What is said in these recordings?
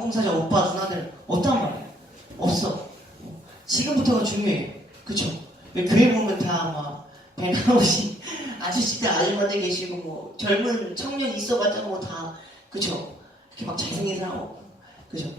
봉사자 오빠 누나들 없단 말이야. 없어. 지금부터가 중요해. 그쵸? 왜 교회 보면 다 막 백아웃이 아저씨들 아줌마들 계시고 뭐 젊은 청년 있어봤자 뭐 다 그쵸? 이렇게 막 잘생긴 사람 없고 그죠?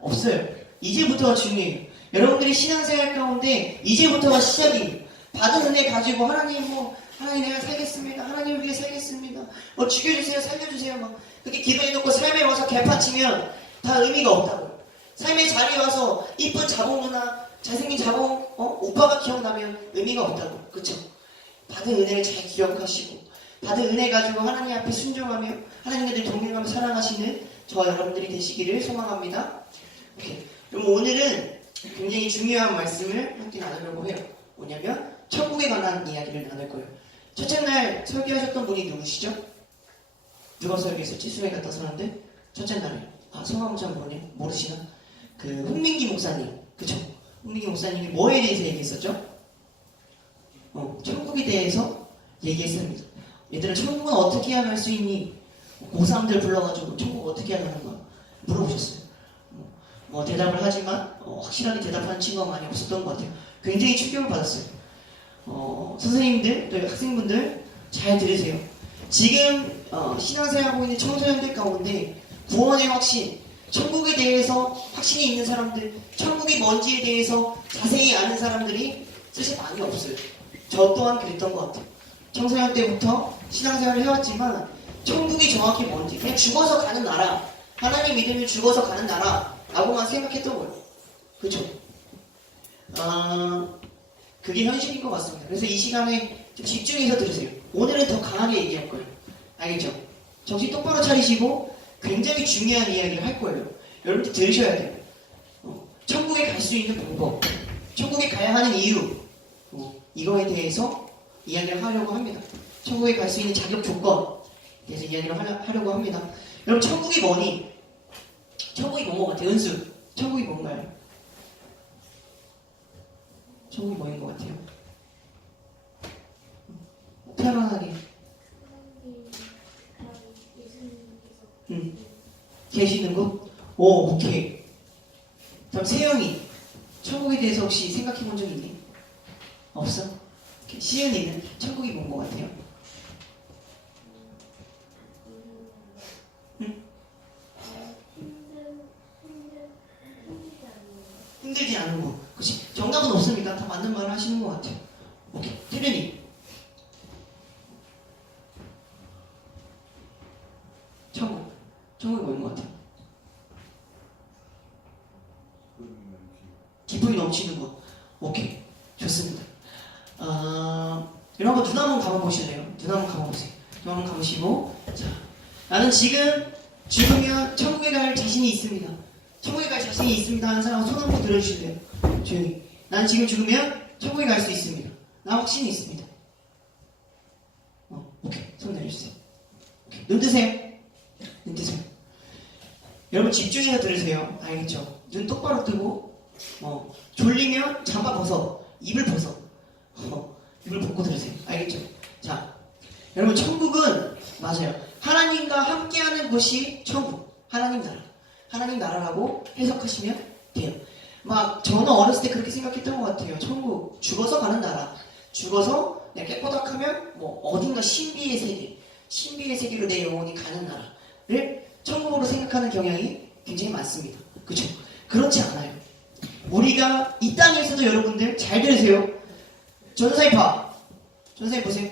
없어요. 이제부터가 중요해요. 여러분들이 신앙생활 가운데 이제부터가 시작이에요. 받은 은혜 가지고 하나님 뭐 하나님 내가 살겠습니다. 하나님을 위해 살겠습니다. 뭐 죽여주세요. 살려주세요. 막 그렇게 기도해놓고 삶에 와서 개파치면 다 의미가 없다고요. 삶의 자리에 와서 이쁜 자봉 누나 잘생긴 자봉 오빠가 기억나면 의미가 없다고. 그쵸? 받은 은혜를 잘 기억하시고 받은 은혜 가지고 하나님 앞에 순종하며 하나님과 동행하며 사랑하시는 저와 여러분들이 되시기를 소망합니다. 오케이. 그럼 오늘은 굉장히 중요한 말씀을 함께 나누려고 해요. 뭐냐면 천국에 관한 이야기를 나눌 거예요. 첫째 날 설교하셨던 분이 누구시죠? 누가 설교했었지? 수행 갔다 서는데 첫째 날에 성함은 잘 모르시나? 그 홍민기 목사님, 그쵸? 홍민기 목사님이 뭐에 대해서 얘기했었죠? 천국에 대해서 얘기했습니다. 얘들아 천국은 어떻게 해야 갈 수 있니? 고3들 불러가지고 천국 어떻게 해야 가는 거야? 물어보셨어요. 대답을 하지만 확실하게 대답하는 친구가 많이 없었던 것 같아요. 굉장히 충격을 받았어요. 선생님들, 또 학생분들 잘 들으세요. 지금 신앙생활하고 있는 청소년들 가운데 구원의 확신, 천국에 대해서 확신이 있는 사람들, 천국이 뭔지에 대해서 자세히 아는 사람들이 사실 많이 없어요. 저 또한 그랬던 것 같아요. 청소년 때부터 신앙생활을 해왔지만 천국이 정확히 뭔지 그냥 죽어서 가는 나라, 하나님 믿으면 죽어서 가는 나라 라고만 생각했던 거예요. 그쵸? 그게 현실인 것 같습니다. 그래서 이 시간에 좀 집중해서 들으세요. 오늘은 더 강하게 얘기할 거예요. 알겠죠? 정신 똑바로 차리시고 굉장히 중요한 이야기를 할 거예요. 여러분들 들으셔야 돼요. 천국에 갈 수 있는 방법, 천국에 가야 하는 이유, 이거에 대해서 이야기를 하려고 합니다. 천국에 갈 수 있는 자격 조건에 대해서 이야기를 하려고 합니다. 여러분 천국이 뭐니? 천국이 뭔 것 같아요? 은수, 천국이 뭔가요? 천국이 뭐인 것 같아요? 편안하게 계시는 곳? 오, 오케이. 그럼 세영이 천국에 대해서 혹시 생각해 본 적 있니? 없어? 오케이. 시은이는 천국이 뭔 것 같아요? 힘들지 않은 거. 그치? 정답은 없습니다. 다 맞는 말을 하시는 것 같아요. 오케이. 태련이. 천국. 천국이 뭐인 것 같아요? 기쁨이 넘치는 것. 오케이. 좋습니다. 여러분 눈 한번 감아보실래요? 눈 한번 감아보세요. 눈 한번 감으시고 자, 나는 지금 죽으면 천국에 갈 자신이 있습니다. 천국에 갈 자신이 있습니다 하는 사람 손 한번 들어주실래요? 조용히. 난 지금 죽으면 천국에 갈 수 있습니다. 나 확신이 있습니다. 오케이. 손 내려주세요. 오케이. 눈 뜨세요. 눈 뜨세요. 여러분 집중해서 들으세요. 알겠죠? 눈 똑바로 뜨고 졸리면 잠바 벗어. 입을 벗어. 입을 벗고 들으세요. 알겠죠? 자, 여러분 천국은 맞아요. 하나님과 함께하는 곳이 천국. 하나님 나라. 하나님 나라라고 해석하시면 돼요. 막 저는 어렸을 때 그렇게 생각했던 것 같아요. 천국 죽어서 가는 나라. 죽어서 내가 깨꼬닥하면 뭐 어딘가 신비의 세계, 신비의 세계로 내 영혼이 가는 나라를 천국으로 생각하는 경향이 굉장히 많습니다. 그렇죠? 그렇지 않아요. 우리가 이 땅에서도 여러분들 잘 들으세요. 전사입파, 전사입 보세요.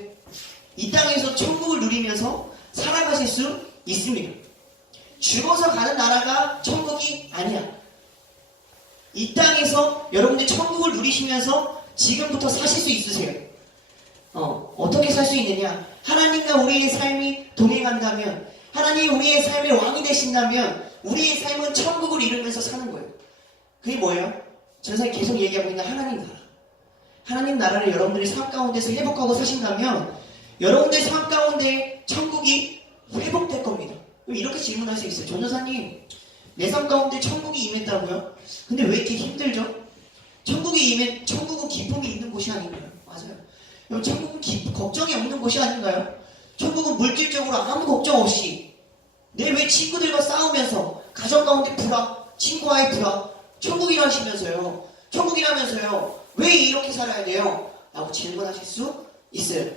이 땅에서 천국을 누리면서 살아가실 수 있습니다. 죽어서 가는 나라가 천국이 아니야. 이 땅에서 여러분들 천국을 누리시면서 지금부터 사실 수 있으세요. 어떻게 살 수 있느냐? 하나님과 우리의 삶이 동행한다면, 하나님이 우리의 삶의 왕이 되신다면 우리의 삶은 천국을 이루면서 사는 거예요. 그게 뭐예요? 전사에 계속 얘기하고 있는 하나님 나라. 하나님 나라를 여러분들이 삶 가운데서 회복하고 사신다면 여러분들의 삶 가운데 천국이 회복될 겁니다. 이렇게 질문할 수 있어요. 전도사님, 내 삶 가운데 천국이 임했다고요? 근데 왜 이렇게 힘들죠? 천국은 기쁨이 있는 곳이 아닌가요? 맞아요. 여러분, 천국은 걱정이 없는 곳이 아닌가요? 천국은 물질적으로 아무 걱정 없이 내일 왜 친구들과 싸우면서 가정 가운데 불화, 친구와의 불화, 천국이라시면서요. 천국이라면서요. 왜 이렇게 살아야 돼요? 라고 질문하실 수 있어요.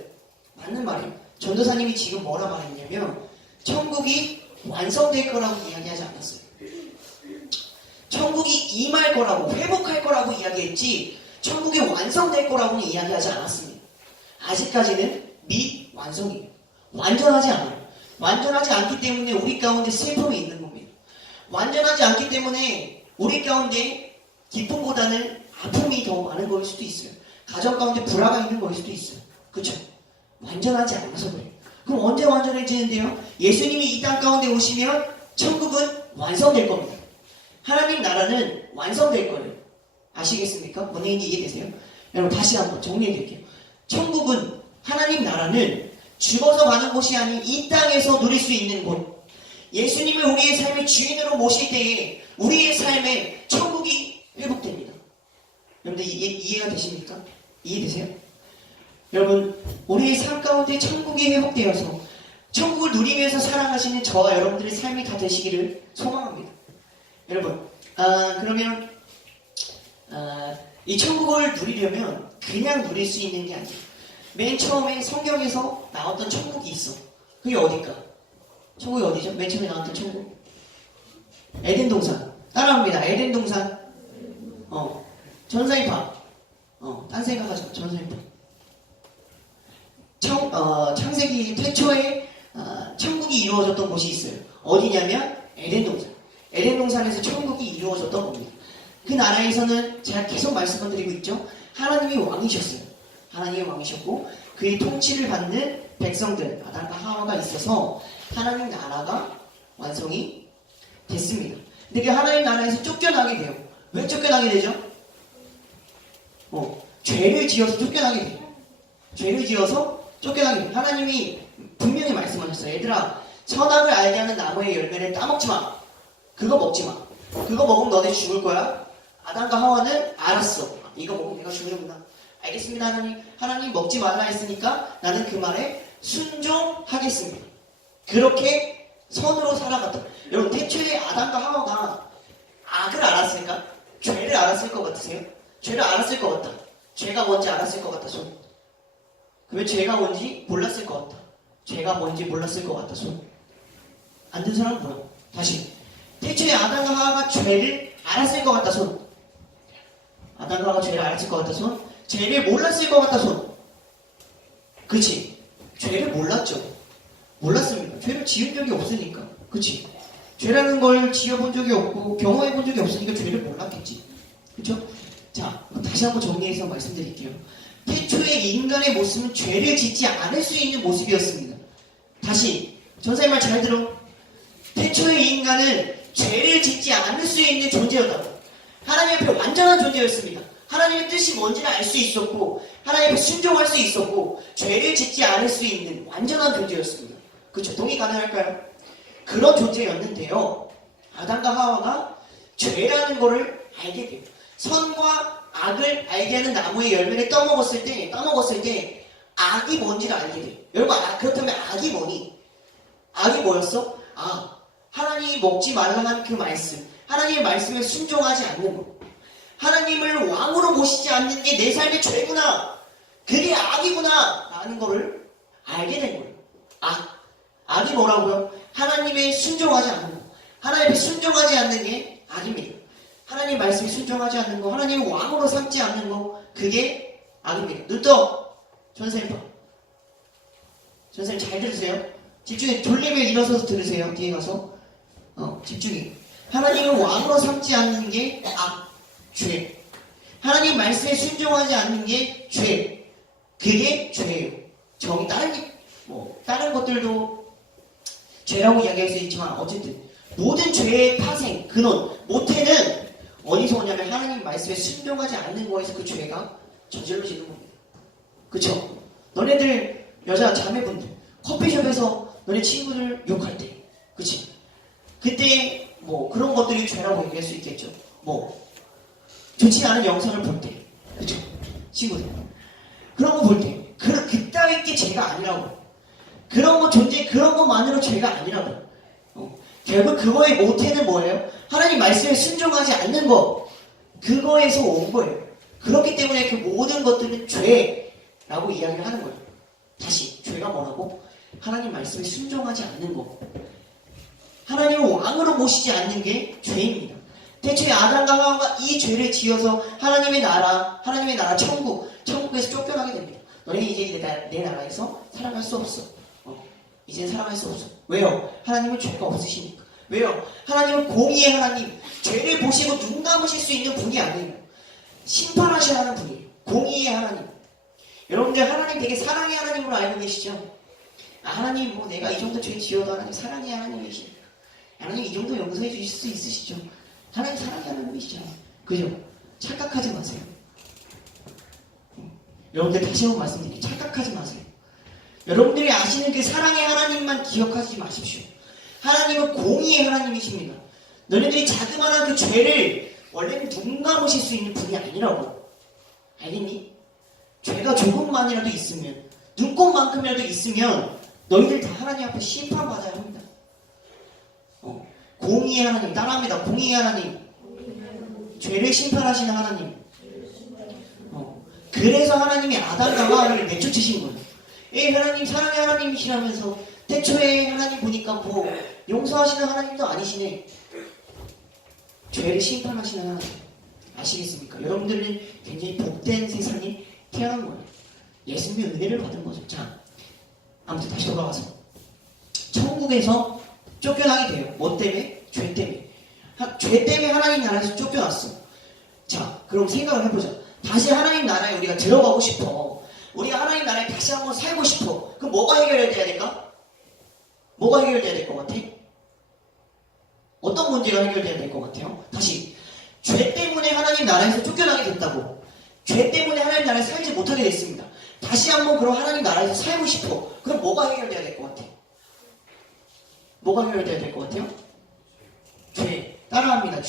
맞는 말이에요. 전도사님이 지금 뭐라 말했냐면 천국이 완성될 거라고 이야기하지 않았어요. 천국이 임할 거라고, 회복할 거라고 이야기했지 천국이 완성될 거라고는 이야기하지 않았습니다. 아직까지는 미완성이에요. 완전하지 않아요. 완전하지 않기 때문에 우리 가운데 슬픔이 있는 겁니다. 완전하지 않기 때문에 우리 가운데 기쁨보다는 아픔이 더 많은 거일 수도 있어요. 가정 가운데 불화가 있는 거일 수도 있어요. 그렇죠? 완전하지 않아서 그래요. 그럼 언제 완전해지는데요? 예수님이 이 땅 가운데 오시면 천국은 완성될 겁니다. 하나님 나라는 완성될 거예요. 아시겠습니까? 뭔 얘기인지 이해되세요? 여러분 다시 한번 정리해 드릴게요. 천국은, 하나님 나라는 죽어서 가는 곳이 아닌 이 땅에서 누릴 수 있는 곳. 예수님을 우리의 삶의 주인으로 모실 때에 우리의 삶에 천국이 회복됩니다. 여러분들 이해가 되십니까? 이해되세요? 여러분, 우리의 삶 가운데 천국이 회복되어서 천국을 누리면서 살아가시는 저와 여러분들의 삶이 다 되시기를 소망합니다. 여러분, 그러면 이 천국을 누리려면 그냥 누릴 수 있는 게 아니에요. 맨 처음에 성경에서 나왔던 천국이 있어. 그게 어딜까? 천국이 어디죠? 맨 처음에 나왔던 천국? 에덴 동산. 따라합니다. 에덴 동산. 전사의 방. 딴 생각하죠. 전사의 방. 창세기 태초에 천국이 이루어졌던 곳이 있어요. 어디냐면 에덴 동산. 에덴 동산에서 천국이 이루어졌던 겁니다. 그 나라에서는 제가 계속 말씀을 드리고 있죠. 하나님이 왕이셨어요. 하나님이 왕이셨고 그의 통치를 받는 백성들, 아담과 하와가 있어서 하나님 나라가 완성이 됐습니다. 근데 그 하나님 나라에서 쫓겨나게 돼요. 왜 쫓겨나게 되죠? 죄를 지어서 쫓겨나게 돼요. 죄를 지어서 쫓겨나게 돼요. 하나님이 분명히 말씀하셨어요. 얘들아, 선악을 알게 하는 나무의 열매를 따먹지 마. 그거 먹지 마. 그거 먹으면 너네 죽을 거야. 아담과 하와는 알았어. 이거 먹으면 내가 죽는구나. 알겠습니다, 하나님. 하나님 먹지 말라 했으니까 나는 그 말에 순종하겠습니다. 그렇게 선으로 살아갔다. 여러분, 태초에 아담과 하와가 악을 알았을까? 죄를 알았을 것 같으세요? 죄를 알았을 것 같다. 죄가 뭔지 알았을 것 같다, 손. 그러면 죄가 뭔지 몰랐을 것 같다. 죄가 뭔지 몰랐을 것 같다, 손. 안 든 사람은 뭐야? 다시. 태초에 아담과 하와가 죄를 알았을 것 같다, 손. 아담과 하와가 죄를 알았을 것 같다, 손. 죄를 몰랐을 것 같다, 손. 그치? 죄를 몰랐죠. 몰랐습니다. 죄를 지은 적이 없으니까. 그치? 죄라는 걸 지어본 적이 없고 경험해본 적이 없으니까 죄를 몰랐겠지. 그쵸? 자, 다시 한번 정리해서 말씀드릴게요. 태초의 인간의 모습은 죄를 짓지 않을 수 있는 모습이었습니다. 다시, 전사님 말 잘 들어. 태초의 인간은 죄를 짓지 않을 수 있는 존재였다고. 하나님 앞에 완전한 존재였습니다. 하나님의 뜻이 뭔지를 알 수 있었고 하나님 앞에 순종할 수 있었고 죄를 짓지 않을 수 있는 완전한 존재였습니다. 그렇죠? 동의 가능할까요? 그런 존재였는데요. 아담과 하와가 죄라는 것을 알게 돼요. 선과 악을 알게 하는 나무의 열매를 따먹었을 때 악이 뭔지를 알게 돼요. 여러분, 그렇다면 악이 뭐니? 악이 뭐였어? 하나님이 먹지 말라 한 그 말씀, 하나님의 말씀에 순종하지 않는 것, 하나님을 왕으로 모시지 않는 게 내 삶의 죄구나, 그게 악이구나 라는 거를 알게 된 거예요. 악이 뭐라고요? 하나님의 순종하지 않는 거, 하나님의 순종하지 않는 게 악입니다. 하나님 말씀에 순종하지 않는 거, 하나님을 왕으로 삼지 않는 거, 그게 악입니다. 눈 떠! 전사님 봐. 전사님 잘 들으세요. 집중해. 졸리면 일어서서 들으세요. 뒤에 가서. 집중해. 하나님을 왕으로 삼지 않는 게 죄. 하나님 말씀에 순종하지 않는 게 죄. 그게 죄예요. 다른 것들도 죄라고 이야기할 수 있지만 어쨌든 모든 죄의 파생, 근원, 모태는 어디서 오냐면 하나님 말씀에 순종하지 않는 거에서 그 죄가 저질러지는 겁니다. 그쵸? 너네들 여자 자매분들 커피숍에서 너네 친구들 욕할 때, 그치? 그때 그런 것들이 죄라고 얘기할 수 있겠죠. 좋지 않은 영상을 볼 때, 그쵸? 친구들 그런 거 볼 때 그따위 게 죄가 아니라고. 그런 것만으로 죄가 아니라고. 결국 그거의 모태는 뭐예요? 하나님 말씀에 순종하지 않는 거. 그거에서 온 거예요. 그렇기 때문에 그 모든 것들은 죄라고 이야기를 하는 거예요. 다시 죄가 뭐라고? 하나님 말씀에 순종하지 않는 거. 하나님을 왕으로 모시지 않는 게 죄입니다. 대체 아담과 하와가 이 죄를 지어서 하나님의 나라 천국에서 쫓겨나게 됩니다. 너네 이제 내 나라에서 살아갈 수 없어. 이제 살아갈 수 없어. 왜요? 하나님은 죄가 없으시니까. 왜요? 하나님은 공의의 하나님, 죄를 보시고 눈 감으실 수 있는 분이 아니에요. 심판하셔야 하는 분이에요. 공의의 하나님. 여러분들 하나님 되게 사랑의 하나님으로 알고 계시죠? 하나님 내가 이 정도 죄 지어도 하나님 사랑의 하나님이시니까. 하나님 이 정도 용서해 주실 수 있으시죠? 하나님 사랑의 하나님이시잖아요. 그죠? 착각하지 마세요. 여러분들 다시 한번 말씀드릴게요. 착각하지 마세요. 여러분들이 아시는 그 사랑의 하나님만 기억하지 마십시오. 하나님은 공의의 하나님이십니다. 너네들이 자그마한 그 죄를 원래는 눈 감으실 수 있는 분이 아니라고. 알겠니? 죄가 조금만이라도 있으면, 눈곱만큼이라도 있으면 너희들 다 하나님 앞에 심판받아야 합니다. 공의의 하나님, 따라합니다. 공의의 하나님, 죄를 심판하시는 하나님. 그래서 하나님이 아담과 하와를 내쫓으신 거예요. 하나님 사랑의 하나님이시라면서 태초에 하나님 보니까 용서하시는 하나님도 아니시네. 죄를 심판하시는 하나님. 아시겠습니까? 여러분들은 굉장히 복된 세상에 태어난 거예요. 예수님의 은혜를 받은 거죠. 자, 아무튼 다시 돌아가서 천국에서 쫓겨나게 돼요. 뭐 때문에? 죄 때문에. 죄 때문에 하나님 나라에서 쫓겨났어. 자, 그럼 생각을 해보자. 다시 하나님 나라에 우리가 들어가고 싶어. 우리가 하나님 나라에 다시 한번 살고 싶어. 그럼 뭐가 해결돼야 될까? 뭐가 해결돼야 될 것 같아? 어떤 문제가 해결돼야 될 것 같아요? 다시, 죄 때문에 하나님 나라에서 쫓겨나게 됐다고. 죄 때문에 하나님 나라에 살지 못하게 됐습니다. 다시 한번 그럼 하나님 나라에서 살고 싶어. 그럼 뭐가 해결돼야 될 것 같아? 뭐가 해결돼야 될 것 같아요? 죄. 따라합니다.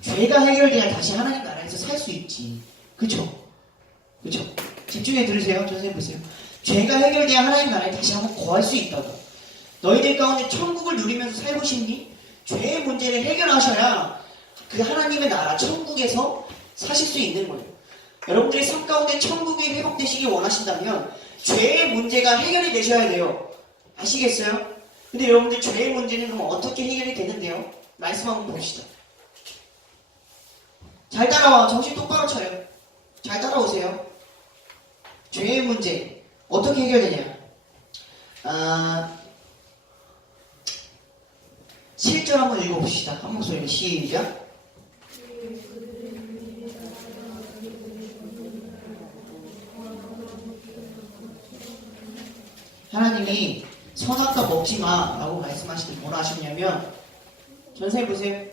죄가 해결돼야 다시 하나님 나라에서 살 수 있지. 그쵸? 집중해 들으세요. 선생님 보세요. 죄가 해결돼야 하나님 나라에 다시 한번 거할 수 있다고. 너희들 가운데 천국을 누리면서 살고 싶니? 죄의 문제를 해결하셔야 그 하나님의 나라 천국에서 사실 수 있는 거예요. 여러분들의 삶 가운데 천국이 회복되시길 원하신다면 죄의 문제가 해결이 되셔야 돼요. 아시겠어요? 근데 여러분들 죄의 문제는 그럼 어떻게 해결이 되는데요? 말씀 한번 봅시다. 잘 따라와. 정신 똑바로 차요. 잘 따라오세요. 죄의 문제 어떻게 해결되냐? 7절 한번 읽어봅시다. 한 목소리로 시작. 하나님이 선악과 먹지마 라고 말씀하실 때 뭐라 하셨냐면, 선생님 보세요.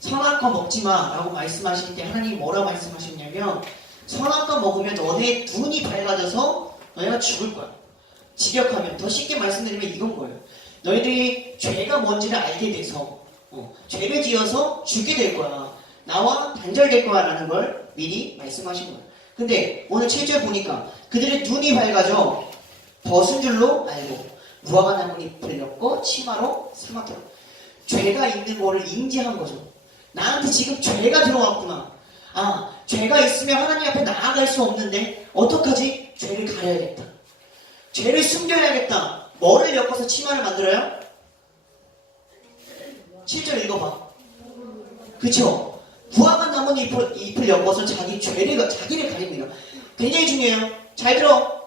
선악과 먹지마 라고 말씀하실 때 하나님이 뭐라고 말씀하셨냐면, 선악과 먹으면 너네 눈이 밝아져서 너네가 죽을 거야. 직역하면, 더 쉽게 말씀드리면 이건 거예요. 너희들이 죄가 뭔지를 알게 돼서 죄를 지어서 죽게 될 거야. 나와 단절될 거야 라는 걸 미리 말씀하신 거예요. 근데 오늘 7절 보니까 그들의 눈이 밝아져 벗은 줄로 알고 무화과 나무 잎을 엮고 치마로 삼았더라. 죄가 있는 거를 인지한 거죠. 나한테 지금 죄가 들어왔구나. 죄가 있으면 하나님 앞에 나아갈 수 없는데 어떡하지? 죄를 가려야겠다. 죄를 숨겨야겠다. 뭐를 엮어서 치마를 만들어요? 7절 읽어봐. 그쵸? 무화과 나무 잎을 엮어서 자기를 가립니다. 굉장히 중요해요. 잘 들어.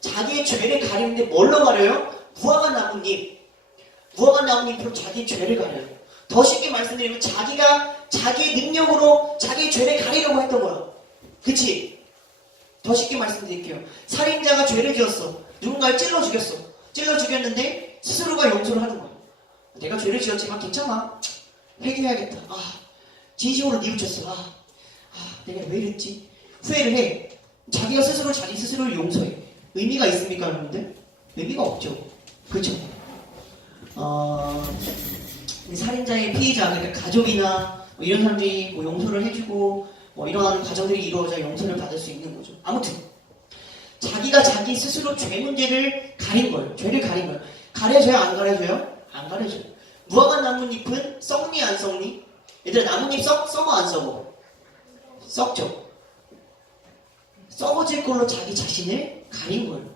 자기의 죄를 가리는데 뭘로 가려요? 무화과 나뭇잎으로 자기의 죄를 가려요. 더 쉽게 말씀드리면 자기가 자기의 능력으로 자기의 죄를 가리려고 했던 거야. 그치? 더 쉽게 말씀드릴게요. 살인자가 죄를 지었어. 누군가를 찔러 죽였는데 스스로가 용서를 하는 거야. 내가 죄를 지었지만 괜찮아. 회개해야겠다. 진심으로 뉘우쳤어. 내가 왜 이랬지? 후회를 해. 자기가 자기 스스로를 용서해. 의미가 있습니까, 여러분들? 의미가 없죠. 그렇죠? 살인자의 피해자, 그러니까 가족이나 이런 사람들이 용서를 해주고 이러한 과정들이 이루어져 용서를 받을 수 있는 거죠. 아무튼 자기가 자기 스스로 죄 문제를 가린 거예요. 죄를 가린 거예요. 가려져요? 안 가려져요? 안 가려져요. 무화과 나뭇잎은 썩니 안 썩니? 얘들아 나뭇잎 썩어 안 썩어? 썩죠. 썩어질 걸로 자기 자신을 가린 거예요.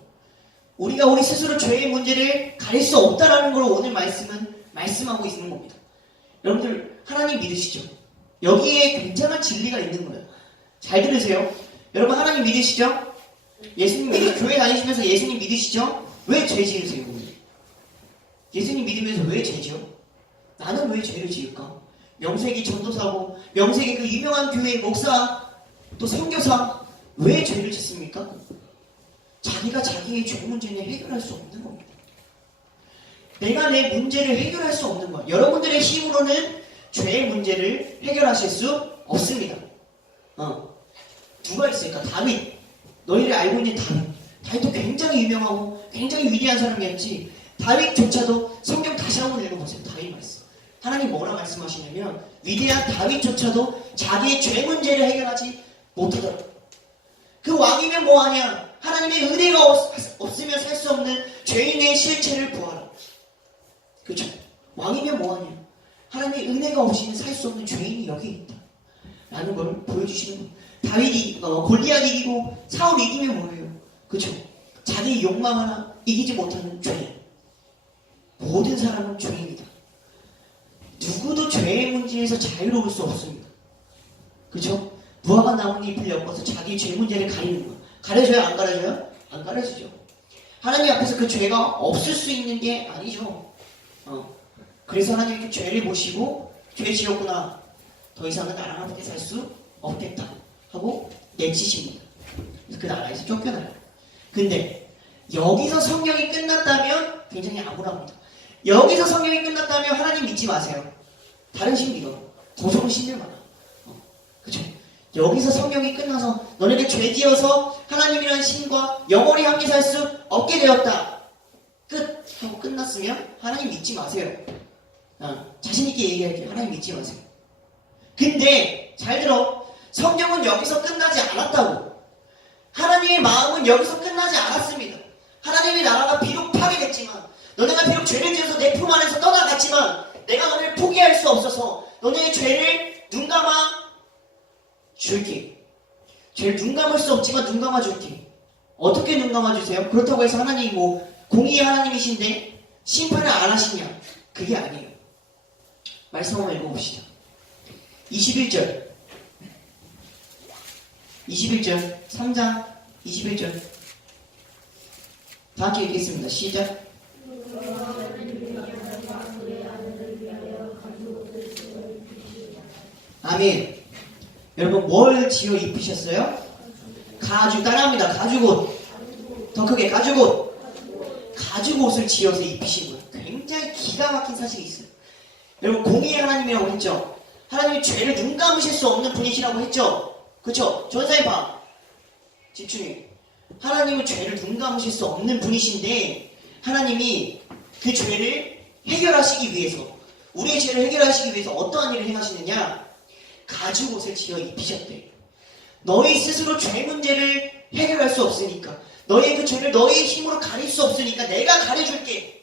우리가 우리 스스로 죄의 문제를 가릴 수 없다라는 걸 오늘 말씀은 말씀하고 있는 겁니다. 여러분들 하나님 믿으시죠? 여기에 굉장한 진리가 있는 거예요. 잘 들으세요. 여러분 하나님 믿으시죠? 예수님 교회 다니시면서 예수님 믿으시죠? 왜 죄 지으세요? 예수님 믿으면서 왜 죄 지어? 나는 왜 죄를 지을까? 명색이 전도사고 명색이 그 유명한 교회의 목사 또 선교사 왜 죄를 짓습니까? 자기가 자기의 죄 문제를 해결할 수 없는 겁니다. 내가 내 문제를 해결할 수 없는 거야. 여러분들의 힘으로는 죄의 문제를 해결하실 수 없습니다. 누가 있을까? 다윗. 너희를 알고 있는 다윗. 다윗도 굉장히 유명하고 굉장히 위대한 사람이었지. 다윗조차도 성경 다시 한번 읽어보세요. 다윗 말씀. 하나님 뭐라 말씀하시냐면 위대한 다윗조차도 자기의 죄 문제를 해결하지 못하더라. 그 왕이면 뭐하냐? 하나님의 은혜가 없으면 살 수 없는 죄인의 실체를 보아라. 그렇죠? 왕이면 뭐하냐? 하나님의 은혜가 없이는 살 수 없는 죄인이 여기 있다. 라는 걸 보여주시는 거예요. 다윗이 골리앗 이기고 사울 이기면 뭐예요? 그렇죠? 자기 욕망 하나 이기지 못하는 죄인. 모든 사람은 죄인이다. 누구도 죄의 문제에서 자유로울 수 없습니다. 그렇죠? 무화과 나뭇잎을 엮어서 자기 죄 문제를 가리는 거. 가려져요? 안 가려져요? 안 가려지죠. 하나님 앞에서 그 죄가 없을 수 있는 게 아니죠. 그래서 하나님이 그 죄를 보시고 죄 지었구나. 더 이상은 나랑 함께 살 수 없겠다. 하고 내치십니다. 그래서 그 나라에서 쫓겨나요. 근데 여기서 성경이 끝났다면 굉장히 암울합니다. 여기서 성경이 끝났다면 하나님 믿지 마세요. 다른 신 믿어. 도성 신들 많아. 그쵸? 여기서 성경이 끝나서 너네들 죄 지어서 하나님이라는 신과 영원히 함께 살 수 없게 되었다. 끝! 하고 끝났으면 하나님 믿지 마세요. 자신있게 얘기할게요. 하나님 믿지 마세요. 근데 잘 들어. 성경은 여기서 끝나지 않았다고. 하나님의 마음은 여기서 끝나지 않았습니다. 하나님의 나라가 비록 파괴됐지만 너네가 비록 죄를 지어서 내 품 안에서 떠나갔지만 내가 너네를 포기할 수 없어서 너네의 죄를 눈 감아 줄게. 죄를 눈 감을 수 없지만 눈 감아 줄게. 어떻게 눈 감아 주세요? 그렇다고 해서 하나님이 뭐 공의의 하나님이신데 심판을 안 하시냐? 그게 아니에요. 말씀 한번 읽어봅시다. 21절 3장 21절 다 함께 읽겠습니다. 시작. 아멘. 여러분 뭘 지어 입으셨어요? 가죽. 따라합니다. 가죽옷. 더 크게 가죽옷. 가죽옷을 지어서 입히신 거예요. 굉장히 기가 막힌 사실이 있어요. 여러분 공의의 하나님이라고 했죠. 하나님이 죄를 눈 감으실 수 없는 분이시라고 했죠. 그쵸? 전사의 방 집중해. 하나님은 죄를 눈 감으실 수 없는 분이신데 하나님이 그 죄를 해결하시기 위해서 우리의 죄를 해결하시기 위해서 어떠한 일을 행하시느냐? 가죽옷을 지어 입히셨대. 너희 스스로 죄 문제를 해결할 수 없으니까 너희의 그 죄를 너희의 힘으로 가릴 수 없으니까 내가 가려줄게.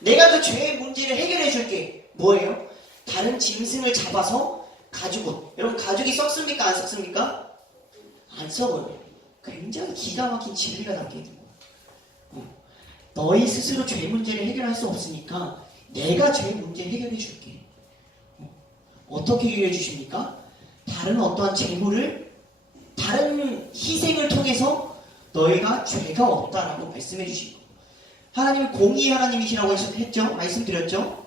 내가 그 죄의 문제를 해결해줄게. 뭐예요? 다른 짐승을 잡아서 가죽옷. 여러분 가죽이 썩습니까? 안 썩습니까? 안 썩어요. 굉장히 기가 막힌 진리가 담겨있는 거예요. 너희 스스로 죄 문제를 해결할 수 없으니까 내가 죄 문제 해결해 줄게. 어떻게 해결해 주십니까? 다른 어떠한 재물을 다른 희생을 통해서 너희가 죄가 없다라고 말씀해 주신 거예요. 하나님은 공의의 하나님이시라고 했죠? 말씀드렸죠?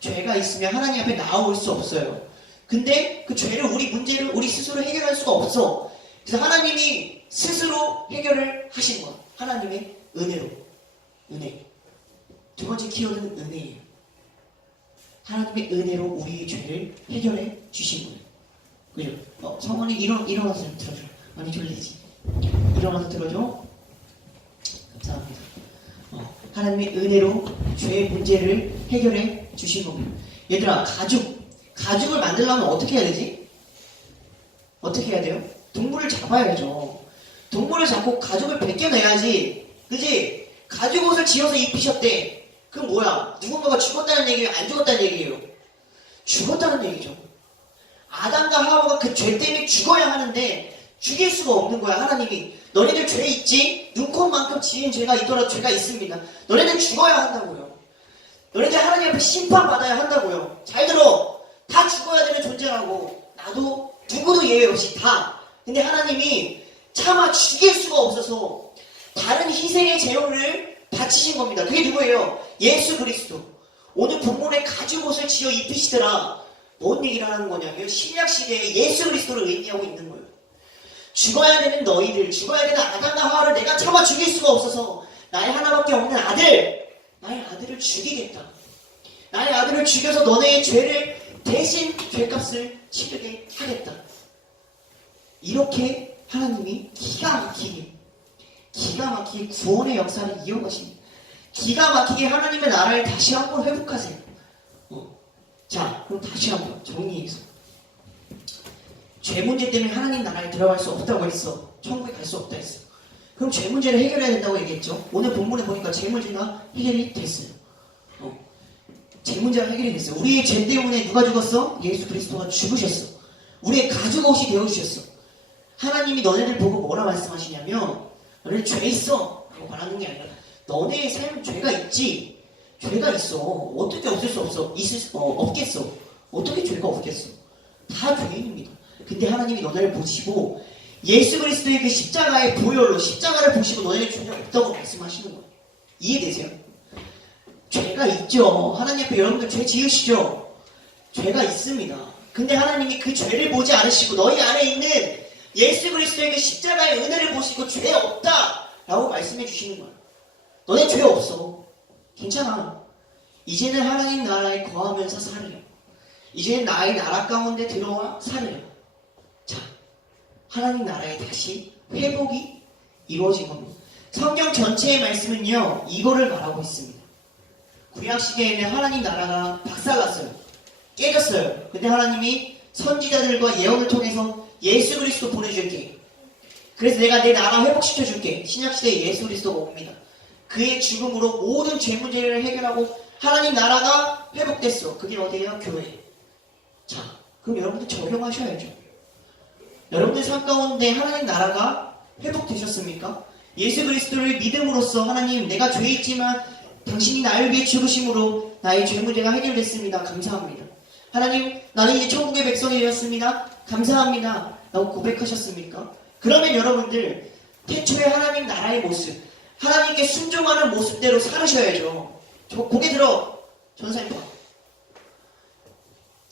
죄가 있으면 하나님 앞에 나올 수 없어요. 근데 그 죄를 우리 문제를 우리 스스로 해결할 수가 없어. 그래서 하나님이 스스로 해결을 하신 거예요. 하나님의 은혜로. 은혜. 두 번째 키워드는 은혜예요. 하나님의 은혜로 우리의 죄를 해결해 주신 거예요. 그죠? 성원이 일어나서 좀 들어줘. 많이 졸리지? 일어나서 들어줘. 감사합니다. 하나님의 은혜로 죄의 문제를 해결해 주신 겁니다. 얘들아, 가죽을 만들려면 어떻게 해야 되지? 어떻게 해야 돼요? 동물을 잡아야죠. 동물을 잡고 가죽을 벗겨내야지. 그지? 가죽 옷을 지어서 입히셨대. 그럼 뭐야? 누군가가 죽었다는 얘기예요? 안 죽었다는 얘기예요? 죽었다는 얘기죠. 아담과 하와가 그 죄 때문에 죽어야 하는데 죽일 수가 없는 거야. 하나님이 너네들 죄 있지? 눈코만큼 지은 죄가 있더라도 죄가 있습니다. 너네들 죽어야 한다고요. 너네들 하나님 앞에 심판받아야 한다고요. 잘 들어. 다 죽어야 되는 존재라고. 나도 누구도 예외 없이 다. 근데 하나님이 차마 죽일 수가 없어서 다른 희생의 제물을 바치신 겁니다. 그게 누구예요? 예수 그리스도. 오늘 본문에 가죽 옷을 지어 입히시더라. 뭔 얘기를 하는 거냐면 신약 시대에 예수 그리스도를 의미하고 있는 거예요. 죽어야 되는 너희들, 죽어야 되는 아담과 하와를 내가 차마 죽일 수가 없어서 나의 하나밖에 없는 아들, 나의 아들을 죽이겠다. 나의 아들을 죽여서 너네의 죄를 대신 죄값을 치르게 하겠다. 이렇게 하나님이 기가 막히게 구원의 역사를 이어가십니다. 기가 막히게 하나님의 나라를 다시 한번 회복하세요. 자, 그럼 다시 한번 정리해서 죄 문제 때문에 하나님 나라에 들어갈 수 없다고 했어. 천국에 갈 수 없다 했어. 그럼 죄 문제를 해결해야 된다고 얘기했죠. 오늘 본문에 보니까 죄 문제가 해결이 됐어요. 죄 문제가 해결이 됐어요. 우리의 죄 때문에 누가 죽었어? 예수 그리스도가 죽으셨어. 우리의 가죽 옷이 되어주셨어. 하나님이 너네들 보고 뭐라 말씀하시냐면 너네 죄 있어 라고 말하는 게 아니라 너네의 삶 죄가 있지. 죄가 있어. 어떻게 없을 수 없어? 없겠어. 어떻게 죄가 없겠어? 다 죄인입니다. 근데 하나님이 너네를 보시고 예수 그리스도의 그 십자가의 보혈로 십자가를 보시고 너네는 죄가 없다고 말씀하시는 거예요. 이해되세요? 죄가 있죠. 하나님 앞에 여러분들 죄 지으시죠? 죄가 있습니다. 근데 하나님이 그 죄를 보지 않으시고 너희 안에 있는 예수 그리스도의 그 십자가의 은혜를 보시고 죄 없다 라고 말씀해 주시는 거예요. 너네 죄 없어. 괜찮아. 이제는 하나님 나라에 거하면서 살으려. 이제는 나의 나라 가운데 들어와 살으려. 자, 하나님 나라에 다시 회복이 이루어진 겁니다. 성경 전체의 말씀은요, 이거를 말하고 있습니다. 구약 시대에는 하나님 나라가 박살났어요. 깨졌어요. 근데 하나님이 선지자들과 예언을 통해서 예수 그리스도 보내줄게. 그래서 내가 내 나라 회복시켜줄게. 신약 시대에 예수 그리스도가 옵니다. 그의 죽음으로 모든 죄 문제를 해결하고 하나님 나라가 회복됐어. 그게 어디예요? 교회. 자, 그럼 여러분들 적용하셔야죠. 여러분들 삶 가운데 하나님 나라가 회복되셨습니까? 예수 그리스도를 믿음으로써 하나님 내가 죄 있지만 당신이 나를 위해 죽으심으로 나의 죄 문제가 해결됐습니다. 감사합니다. 하나님 나는 이제 천국의 백성이 되었습니다. 감사합니다. 라고 고백하셨습니까? 그러면 여러분들 태초에 하나님 나라의 모습 하나님께 순종하는 모습대로 살으셔야죠. 고개 들어 전사님 봐.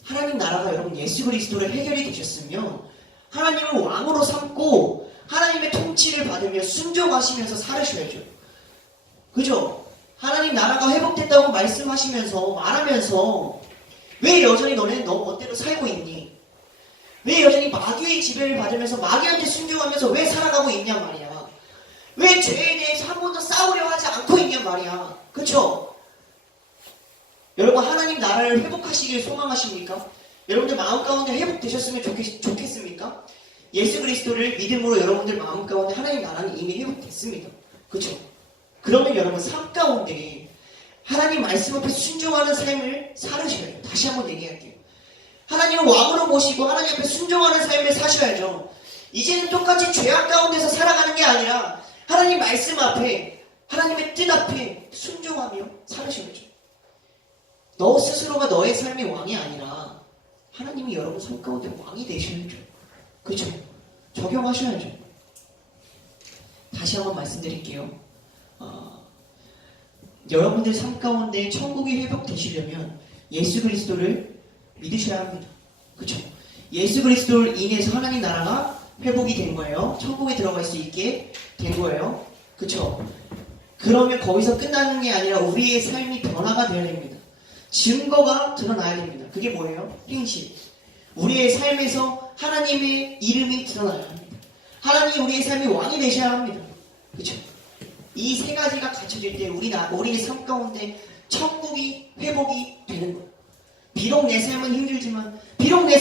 하나님 나라가 여러분 예수 그리스도를 해결이 되셨으면 하나님을 왕으로 삼고 하나님의 통치를 받으며 순종하시면서 살으셔야죠. 그죠? 하나님 나라가 회복됐다고 말씀하시면서 말하면서 왜 여전히 너네는 너 멋대로 살고 있니? 왜 여전히 마귀의 지배를 받으면서 마귀한테 순종하면서 왜 살아가고 있냐 말이야. 왜 죄에 대해서 한 번도 싸우려 하지 않고 있냔 말이야. 그쵸? 여러분 하나님 나라를 회복하시길 소망하십니까? 여러분들 마음 가운데 회복되셨으면 좋겠습니까? 예수 그리스도를 믿음으로 여러분들 마음 가운데 하나님 나라는 이미 회복됐습니다. 그쵸? 그러면 여러분 삶 가운데 하나님 말씀 앞에 순종하는 삶을 살으셔야 돼요. 다시 한번 얘기할게요. 하나님을 왕으로 모시고 하나님 앞에 순종하는 삶을 사셔야죠. 이제는 똑같이 죄악 가운데서 살아가는 게 아니라 하나님 말씀 앞에 하나님의 뜻 앞에 순종하며 살으셔야죠. 너 스스로가 너의 삶의 왕이 아니라 하나님이 여러분 삶 가운데 왕이 되셔야죠. 그렇죠? 적용하셔야죠. 다시 한번 말씀드릴게요. 여러분들 삶 가운데 천국이 회복되시려면 예수 그리스도를 믿으셔야 합니다. 그렇죠? 예수 그리스도를 인해서 하나님 나라가 회복이 된 거예요. 천국에 들어갈 수 있게 된 거예요. 그렇죠? 그러면 거기서 끝나는 게 아니라 우리의 삶이 변화가 되어야 됩니다. 증거가 드러나야 됩니다. 그게 뭐예요? 행실. 우리의 삶에서 하나님의 이름이 드러나야 합니다. 하나님이 우리의 삶의 왕이 되셔야 합니다. 그렇죠? 이 세 가지가 갖춰질 때 우리의 삶 가운데 천국이 회복이 되는 거예요. 비록 내 삶은 힘들지만 비록 내